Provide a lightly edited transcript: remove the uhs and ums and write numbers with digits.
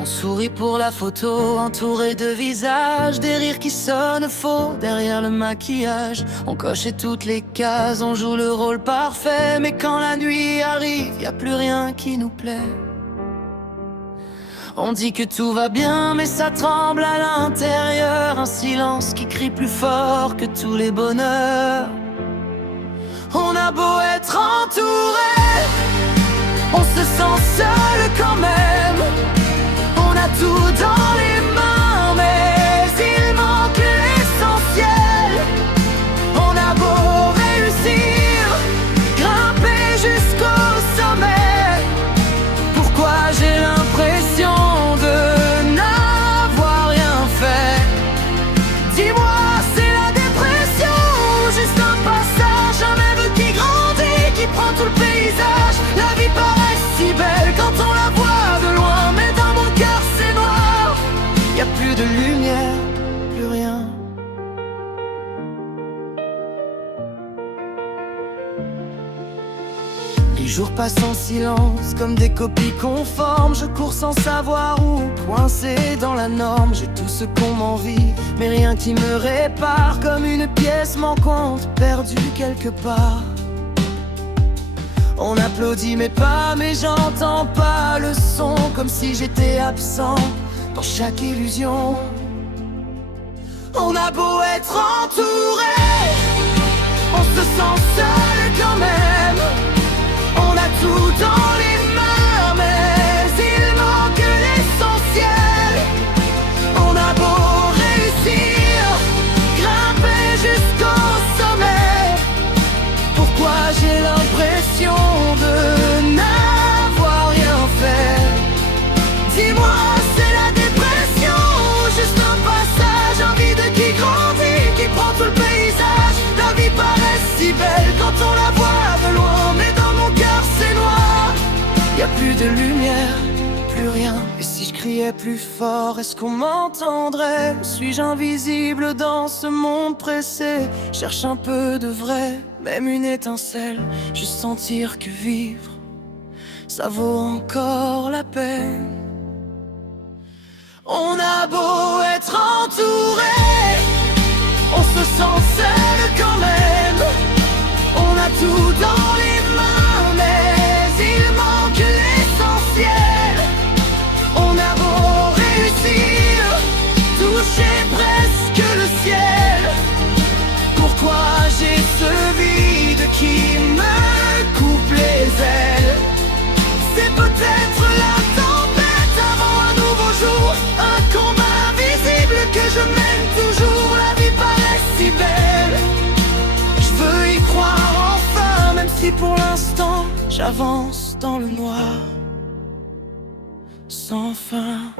On sourit pour la photo, entouré de visages, des rires qui sonnent faux derrière le maquillage. On cochait toutes les cases, on joue le rôle parfait, mais quand la nuit arrive, y a plus rien qui nous plaît. On dit que tout va bien, mais ça tremble à l'intérieur, un silence qui crie plus fort que tous les bonheurs. On a beau être entouré, on se sent seul quand même. On a tout dans les mains, mais il manque l'essentiel. On a beau réussir, grimper jusqu'au sommet. Pourquoi j'ai l'impression de n'avoir rien fait? Dis-moi, c'est la dépression, juste un passage, un rêve qui grandit, qui prend tout le paysage. La vie paraît si belle quand on la voit de loin, mais dans mon cœur c'est noir. Y a plus de lumière, plus rien. Les jours passent en silence, comme des copies conformes. Je cours sans savoir où, coincé dans la norme. J'ai tout ce qu'on m'envie, mais rien qui me répare. Comme une pièce manquante, perdue quelque part. On applaudit mes pas, mais j'entends pas le son. Comme si j'étais absent dans chaque illusion. On a beau être entouré, on se sent seul quand même. On a tout dans les mains, mais il manque l'essentiel. On a beau réussir, grimper jusqu'au sommet. Pourquoi j'ai l'impression de n'avoir rien fait? Dis-moi, c'est la dépression, juste un passage, un vide qui grandit, qui prend tout le paysage. La vie paraît si belle quand on la voit de loin, mais dans mon cœur c'est noir. Y a plus de lumière, plus rien. Et si je criais plus fort, est-ce qu'on m'entendrait? Suis-je invisible dans ce monde pressé? Cherche un peu de vrai, même une étincelle. Juste sentir que vivre, ça vaut encore la peine. On a beau être entouré, on se sent seul quand même. On a tout dans les mains, mais il manque l'essentiel. On a beau réussir, toucher presque le ciel. Pourquoi j'ai ce vide qui me coupe les ailes? C'est peut-être la tempête avant un nouveau jour, un combat invisible que je mène toujours. La vie paraît si belle, je veux y croire enfin, même si pour l'instant j'avance dans le noir sans fin.